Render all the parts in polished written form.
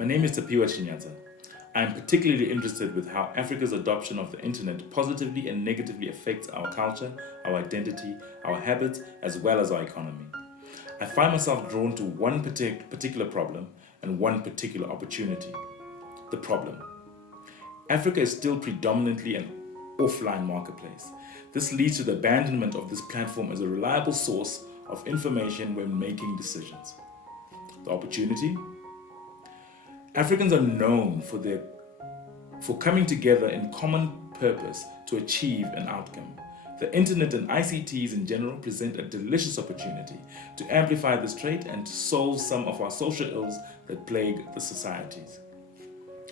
My name is Tapiwa Chinyata. I am particularly interested with how Africa's adoption of the internet positively and negatively affects our culture, our identity, our habits, as well as our economy. I find myself drawn to one particular problem and one particular opportunity. The problem. Africa is still predominantly an offline marketplace. This leads to the abandonment of this platform as a reliable source of information when making decisions. The opportunity. Africans are known for coming together in common purpose to achieve an outcome. The internet and ICTs in general present a delicious opportunity to amplify this trait and to solve some of our social ills that plague the societies.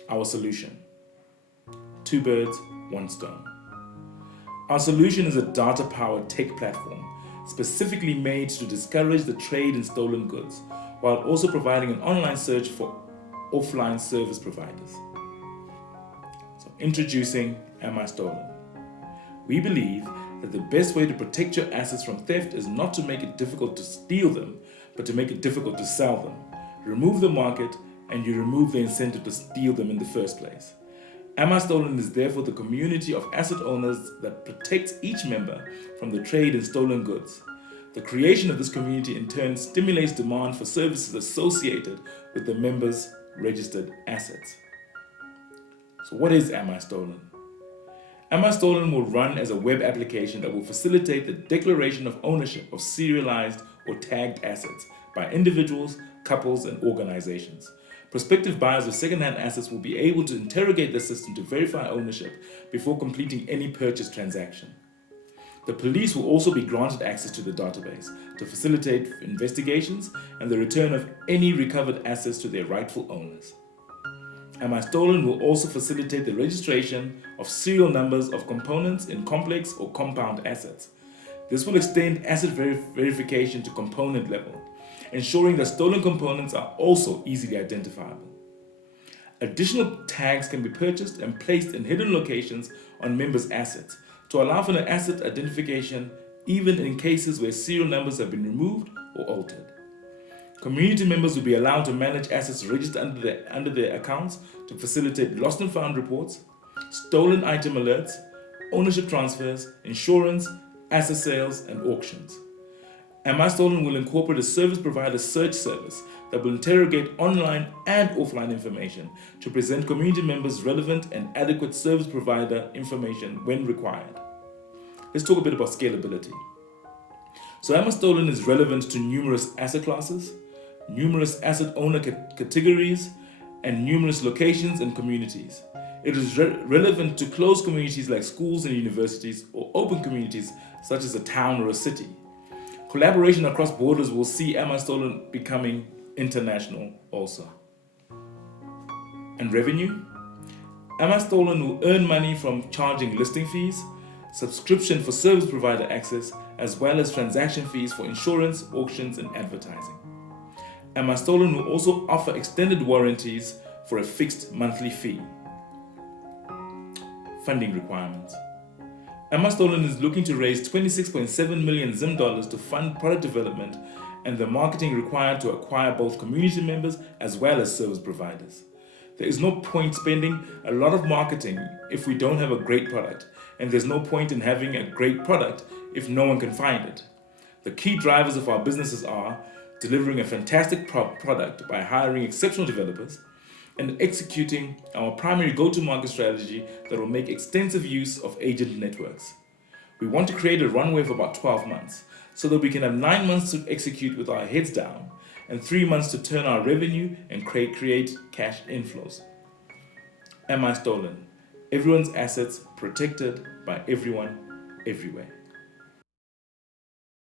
Our solution. 2 birds, 1 stone. Our solution is a data-powered tech platform specifically made to discourage the trade in stolen goods, while also providing an online search for offline service providers. So, introducing Am I Stolen? We believe that the best way to protect your assets from theft is not to make it difficult to steal them, but to make it difficult to sell them. Remove the market and you remove the incentive to steal them in the first place. Am I Stolen is therefore the community of asset owners that protects each member from the trade in stolen goods. The creation of this community in turn stimulates demand for services associated with the members' registered assets. So what is Am I Stolen? Am I Stolen will run as a web application that will facilitate the declaration of ownership of serialized or tagged assets by individuals, couples, and organizations. Prospective buyers of second-hand assets will be able to interrogate the system to verify ownership before completing any purchase transaction. The police will also be granted access to the database to facilitate investigations and the return of any recovered assets to their rightful owners. Am I Stolen will also facilitate the registration of serial numbers of components in complex or compound assets. This will extend asset verification to component level, ensuring that stolen components are also easily identifiable. Additional tags can be purchased and placed in hidden locations on members' assets to allow for an asset identification even in cases where serial numbers have been removed or altered. Community members will be allowed to manage assets registered under their accounts to facilitate lost and found reports, stolen item alerts, ownership transfers, insurance, asset sales, and auctions. Am I Stolen will incorporate a service provider search service that will interrogate online and offline information to present community members relevant and adequate service provider information when required. Let's talk a bit about scalability. So Am I Stolen is relevant to numerous asset classes, numerous asset owner categories, and numerous locations and communities. It is relevant to closed communities like schools and universities, or open communities such as a town or a city. Collaboration across borders will see Am I Stolen becoming international also. And revenue? Am I Stolen will earn money from charging listing fees, subscription for service provider access, as well as transaction fees for insurance, auctions, and advertising. Am I Stolen will also offer extended warranties for a fixed monthly fee. Funding requirements. Am I Stolen is looking to raise 26.7 million Zim dollars to fund product development and the marketing required to acquire both community members as well as service providers. There is no point spending a lot of marketing if we don't have a great product, and there's no point in having a great product if no one can find it. The key drivers of our businesses are delivering a fantastic product by hiring exceptional developers and executing our primary go-to-market strategy that will make extensive use of agent networks. We want to create a runway of about 12 months so that we can have 9 months to execute with our heads down and 3 months to turn our revenue and create cash inflows. Am I Stolen? Everyone's assets protected by everyone, everywhere.